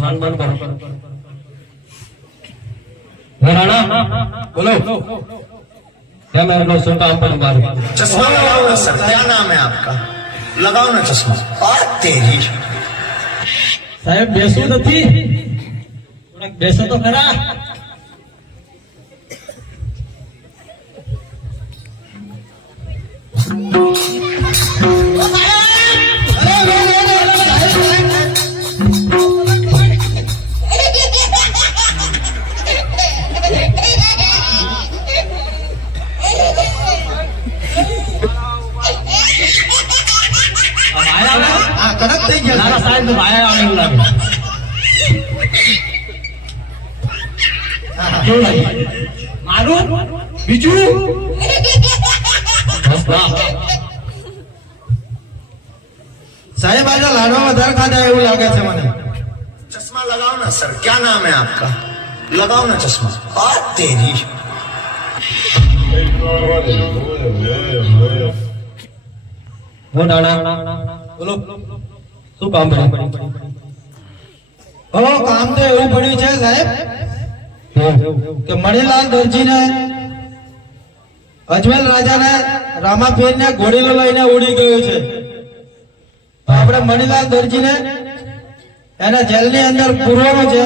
હસવાન બંધ કરો. राणा बोलो क्या मेरे को सुनता हम पर मारो. चश्मा लगाओ ना सर. क्या नाम है आपका? लगाओ ना चश्मा. और तेरी साहेब बेसो નથી થોડાક બેસો તો ખરા. કડક થઈ ગયા. નાના સાહેબ તો ભાઈ આવે એવું લાગે. મારું બીજું साहेब आज लाडवा વધારે ખાધા એવું લાગે છે મને. चश्मा लगाओ ना सर. क्या नाम है आपका? लगाओ ना चश्मा. और तेरी वो डाला बोलो શું કામ પડ્યું? કામ તો એવું પડ્યું છે સાહેબ કે મણિલાલ દરજીને અજમેર રાજાને રામાપીરને ઘોડીલો લઈને ઉડી ગયો છે. તો આપણે મણિલાલ દરજીને એના જેલની અંદર પૂરવાનો છે.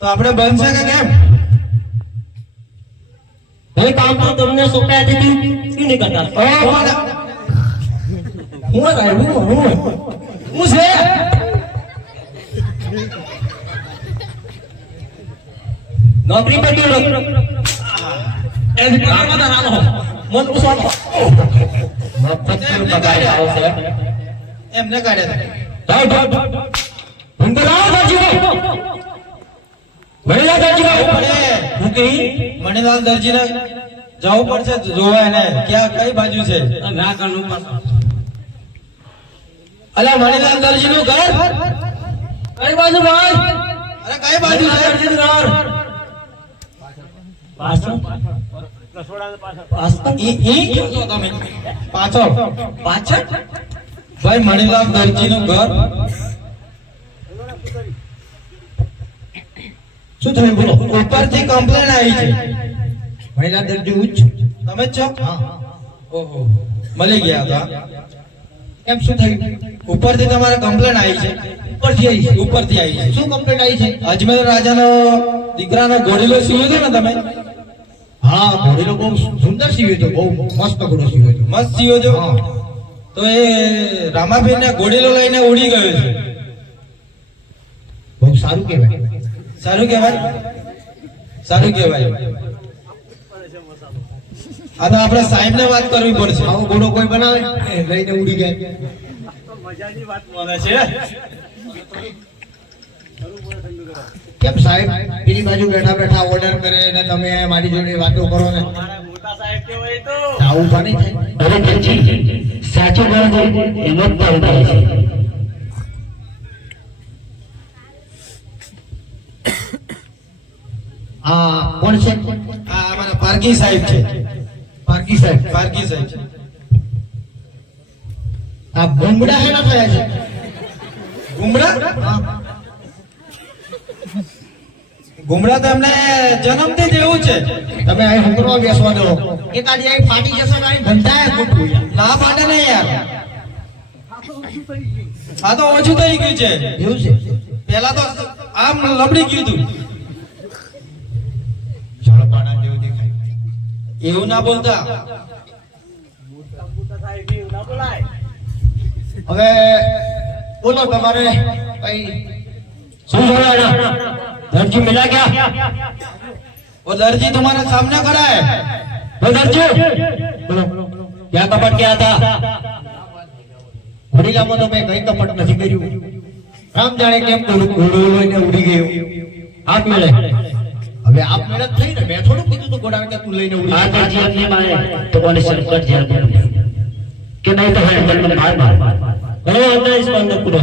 તો આપણે બનશે કે કેમ? એ કામ તો તમને સોંપ્યા હતી ક્યું નહીં કરતા? હું છે નોકરી પર કેવું એમને કાઢ્યા મણિલાલ દરજીને જવું પડશે જોવા એને ક્યાં કઈ બાજુ છે. અલે મણિલાલ દરજી નું ઘર કઈ બાજુ ભાઈ? અરે કઈ બાજુ છે? પાછળ ભાઈ મણિલાલ દરજી નું ઘર. શું થયું બોલો? ઉપરથી કમ્પ્લેન આવી છે. મહિલા દર્દી ઉચ્ચ તમે જ છો? ઓહો મળી ગયા હતા. કેમ શું થયું? ઉપરથી તમારે કમ્પ્લેન આવી છે. ઉપરથી આવી છે. શું કમ્પ્લેન્ટ આવી છે? અજમેર રાજાનો દીકરાનો ઘોડીલો સીવ્યો હતો ને તમે? હા ઘોડીલો બહુ સુંદર સીવ્યો હતો, બહુ મસ્ત ઘોડો સીવ્યો હતો. મસ્ત સીવ્યો હતો. તો એ રામાપીર ને ઘોડીલો લઈને ઉડી ગયો છે. બહુ સારું કહેવાય. સારું કહેવાય. સારું કહેવાય. આ તો આપણે સાહેબ ને વાત કરવી પડશે. આવો ઘોડો કોઈ બનાવે લઈને ઉડી જાય. મજાની વાત મને છે. કેમ સાહેબ પેલી બાજુ બેઠા બેઠા ઓર્ડર કરે ને તમે મારી જોડે વાતો કરો ને? મોટા સાહેબ કેવાય તો આવું બની થાય. અરે દરજી સાચું બોલો એમ જ થાય છે. હા કોણ છે? આ અમારા પારકી સાહેબ છે. પારકી સાહેબ. પારકી સાહેબ છે. આ ભૂંગળા હેના થયા છે? ગુમરા ગુમરા તો એમને જન્મથી જ એવું છે. તમે અહીં હુકરવા બેસવા દો. એકાદી અહીં ફાટી જશે ને અહીં ગંધાય ખોટું. ના પાડે ને યાર. આ તો ઓછું થઈ ગયું છે. એવું છે? પેલા તો આમ લબડી ગયું હતું. જળપાના જેવું દેખાય. એવું ના બોલતા. હવે બોલો તમારે કઈ શું જોયા? दर्जी मिला क्या? वो दर्जी तुम्हारे सामने खड़ा है. वो दर्जी बोलो क्या कपट किया था? ઘોડીલામાં તો મેં કઈ કપટ નથી કર્યું. રામ જાણે કેમ ઘોડો લઈને ઉડી ગયો. हाथ मिले હવે આપ મેળત થઈ ને. મેં થોડું કીધું તું ઘોડા કે તું લઈને ઉડી हाँ ગયો. दर्जी अपने मारे तो कौन संकट झेल कि नहीं तो है जल में मार मार अरे अंदर इस अंदर पूरा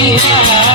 Yeah.